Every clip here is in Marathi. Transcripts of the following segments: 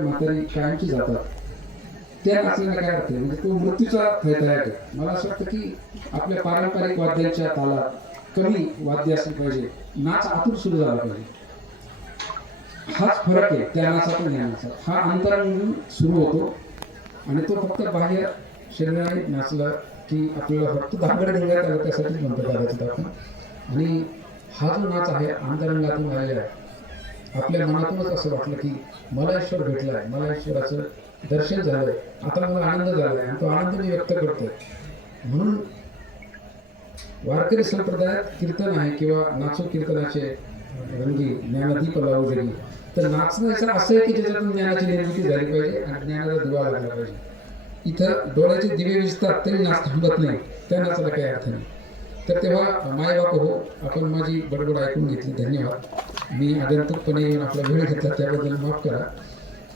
म्हातारी कायमची जातात त्या नाचण्याला काय अर्थ आहे म्हणजे तो मृत्यूचा तयार आहे. मला असं वाटतं की आपल्या पारंपरिक वाद्यांच्या तालात कमी वाद्य असले पाहिजे, नाच आतून सुरू झाला पाहिजे. हाच फरक आहे त्या नाचाचा ज्ञानाचा. हा अंतरांगून सुरू होतो आणि तो फक्त बाह्य शरीराने नाचला की आपल्याला फक्त धांगड ढिंगात आलं त्यासाठीच म्हणतो कदाचित आपण. आणि हा जो नाच आहे अंतरंगातून आलेला आहे, आपल्या मनातूनच असं वाटलं की मला ईश्वर भेटलाय, मला ईश्वराचं दर्शन झालंय, आता मला आनंद झालाय आणि तो आनंद मी व्यक्त करतोय. म्हणून वारकरी संप्रदायात कीर्तन आहे किंवा नाचो कीर्तनाचे रंगी ज्ञानदीप लावू जगी. तर नाचण्याचं असं आहे की ज्याच्यातून ज्ञानाची निर्मिती झाली पाहिजे आणि ज्ञानाला दिवा लागला पाहिजे. इथं डोळ्याचे दिवे विजतात तरी नाच थांबत नाही, त्या नाचाला काही अर्थ नाही. तर तेव्हा मायबाप हो, आपण माझी बडबड ऐकून घेतली, धन्यवाद. मी आगंतुकपणे येऊन आपला वेळ घेतला त्याबद्दल माफ करा.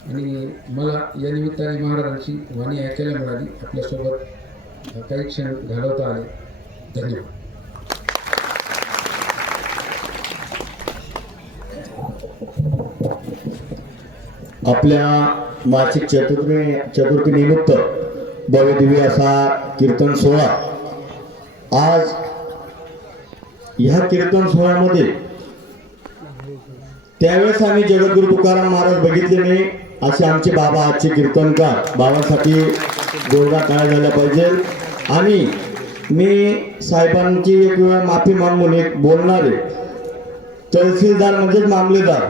आणि मला या निमित्ताने महाराजांची वाणी ऐकायला मिळाली, आपल्यासोबत काही क्षण घालवता आले. धन्यवाद. आपल्या मासिक चतुर्थी निमित्त भव्य दिव्य असा कीर्तन सोहळा. आज ह्या कीर्तन सोहळ्यामध्ये त्यावेळेस आम्ही जगद्गुरु तुकाराम महाराज बघितले नाही, असे आमचे बाबा आजचे कीर्तनकार. बाबांसाठी जोरदार टाळ्या झाल्या पाहिजे. आणि मी साहेबांची एक वेळा माफी मागून एक बोलणार आहे. तहसीलदार म्हणजेच मामलेदार,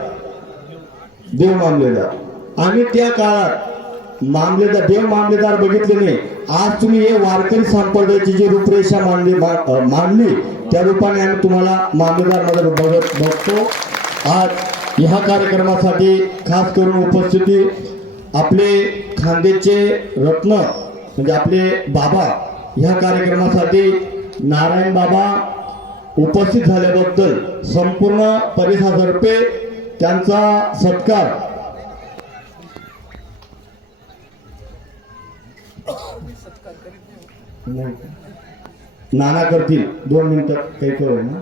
देव मामलेदार. आम्ही त्या काळात मामलेदार देव मामलेदार बघितले नाही. आज तुम्ही हे वारकरी संप्रदायाची जी रूपरेषा मांडली त्या रूपाने आम्ही तुम्हाला मामलेदार मध्ये बघतो. आज ह्या कार्यक्रमासाठी खास करून उपस्थिती आपले खांदेचे रत्न म्हणजे आपले बाबा ह्या कार्यक्रमासाठी नारायण बाबा उपस्थित झाल्याबद्दल संपूर्ण परिसरातर्फे त्यांचा सत्कार नाना करतील. 2 मिनिटं काही करू ना.